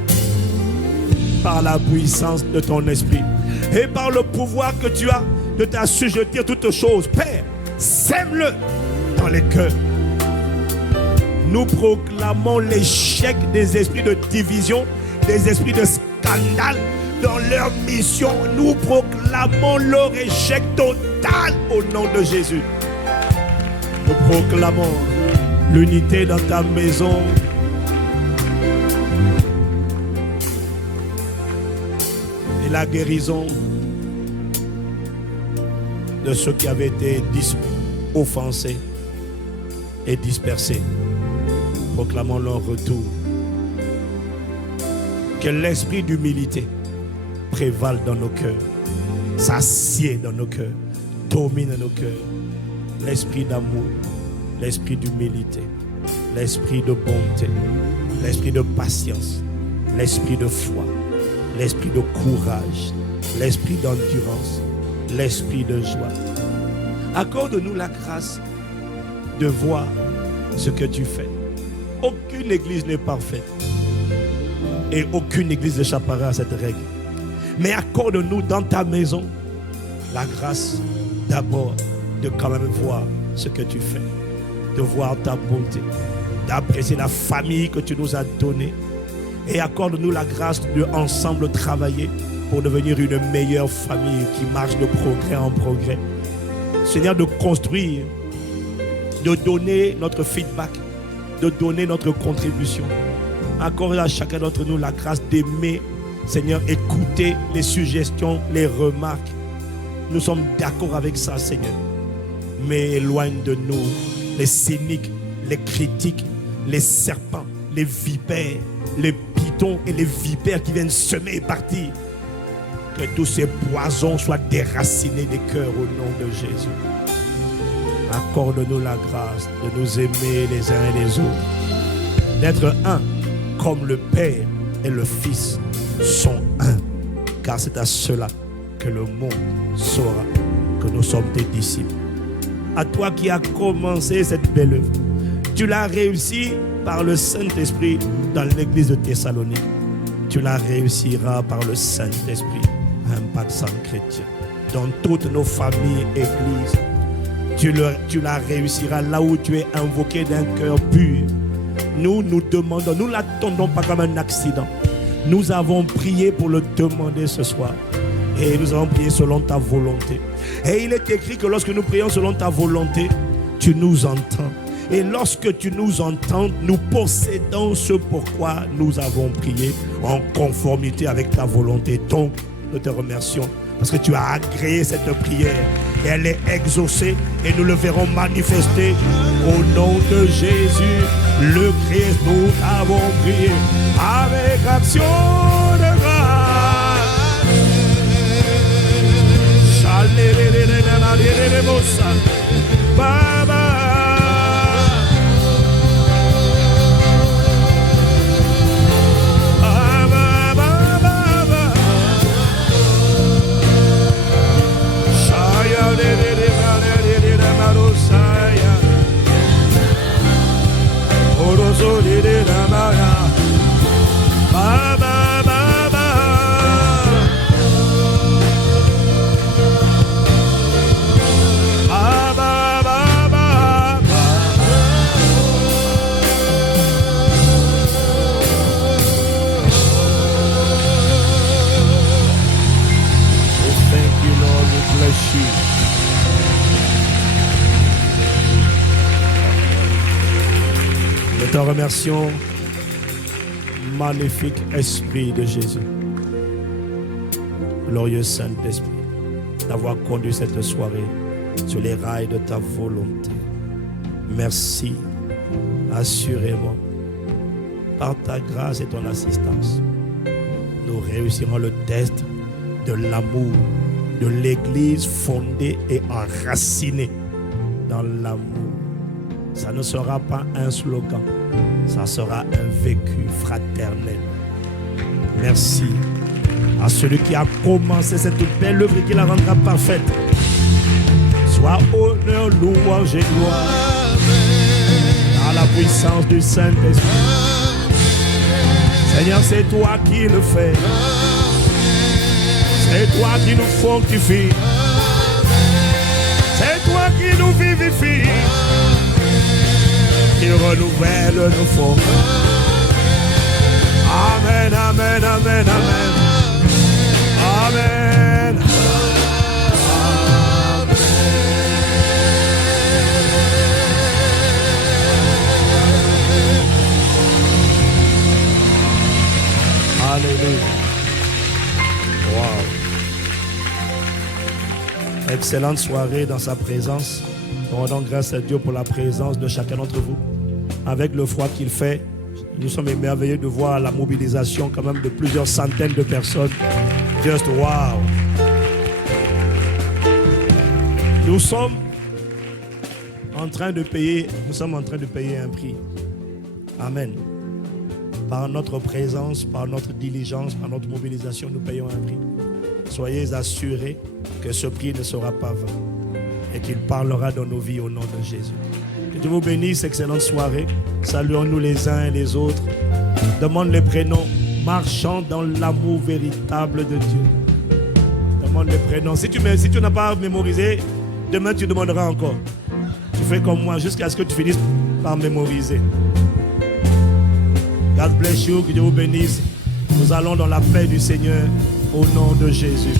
par la puissance de ton esprit et par le pouvoir que tu as de t'assujettir toutes choses, Père, sème-le dans les cœurs. Nous proclamons l'échec des esprits de division, des esprits de scandale dans leur mission. Nous proclamons leur échec total au nom de Jésus. Nous proclamons l'unité dans ta maison. Et la guérison de ceux qui avaient été offensés et dispersés. Proclamons leur retour. Que l'esprit d'humilité prévale dans nos cœurs, s'assied dans nos cœurs, domine nos cœurs. l'esprit d'amour, l'esprit d'humilité, l'esprit de bonté, l'esprit de patience, l'esprit de foi, l'esprit de courage, l'esprit d'endurance, l'esprit de joie. Accorde-nous la grâce de voir ce que tu fais. Aucune église n'est parfaite et aucune église n'échappera à cette règle. Mais accorde-nous dans ta maison la grâce d'abord de quand même voir ce que tu fais, de voir ta bonté, d'apprécier la famille que tu nous as donnée, et accorde-nous la grâce de ensemble travailler pour devenir une meilleure famille qui marche de progrès en progrès. Seigneur, de construire, de donner notre feedback, de donner notre contribution. Accorde à chacun d'entre nous la grâce d'aimer, Seigneur, écouter les suggestions, les remarques. Nous sommes d'accord avec ça, Seigneur. Mais éloigne de nous les cyniques, les critiques, les serpents, les vipères, les pitons et les vipères qui viennent semer et partir. Que tous ces poisons soient déracinés des cœurs au nom de Jésus. Accorde-nous la grâce de nous aimer les uns et les autres, d'être un comme le Père et le Fils sont un, car c'est à cela que le monde saura que nous sommes tes disciples. À toi qui as commencé cette belle œuvre, tu l'as réussi par le Saint-Esprit dans l'église de Thessalonique. Tu la réussiras par le Saint-Esprit à Impact Centre Chrétien, dans toutes nos familles, églises. Tu la réussiras là où tu es invoqué d'un cœur pur. Nous demandons, nous ne l'attendons pas comme un accident. Nous avons prié pour le demander ce soir. Et nous avons prié selon ta volonté. Et il est écrit que lorsque nous prions selon ta volonté, tu nous entends. Et lorsque tu nous entends, nous possédons ce pourquoi nous avons prié en conformité avec ta volonté. Donc, nous te remercions parce que tu as agréé cette prière. Et elle est exaucée et nous le verrons manifester au nom de Jésus le Christ. Nous avons prié avec action de grâce. Baba. Nous te remercions, magnifique Esprit de Jésus, glorieux Saint-Esprit, d'avoir conduit cette soirée sur les rails de ta volonté. Merci, assurément, par ta grâce et ton assistance, nous réussirons le test de l'amour de l'Église fondée et enracinée dans l'amour. Ça ne sera pas un slogan, ça sera un vécu fraternel. Merci à celui qui a commencé cette belle œuvre et qui la rendra parfaite. Sois honneur, louange et gloire à la puissance du Saint-Esprit. Seigneur, c'est toi qui le fais. C'est toi qui nous fortifie. C'est toi qui nous vivifie. Qui renouvelle nos forces. Amen, amen, amen, amen. Amen. Alléluia. Wow. Excellente soirée dans sa présence. Nous rendons grâce à Dieu pour la présence de chacun d'entre vous. Avec le froid qu'il fait, nous sommes émerveillés de voir la mobilisation quand même de plusieurs centaines de personnes. Just wow. Nous sommes nous sommes en train de payer un prix. Amen. Par notre présence, par notre diligence, par notre mobilisation, nous payons un prix. Soyez assurés que ce prix ne sera pas vain et qu'il parlera dans nos vies au nom de Jésus. Que Dieu vous bénisse, excellente soirée. Saluons-nous les uns et les autres. Demande les prénoms. Marchons dans l'amour véritable de Dieu. Demande les prénoms. Si tu n'as pas mémorisé, demain tu demanderas encore. Tu fais comme moi jusqu'à ce que tu finisses par mémoriser. God bless you, que Dieu vous bénisse. Nous allons dans la paix du Seigneur au nom de Jésus.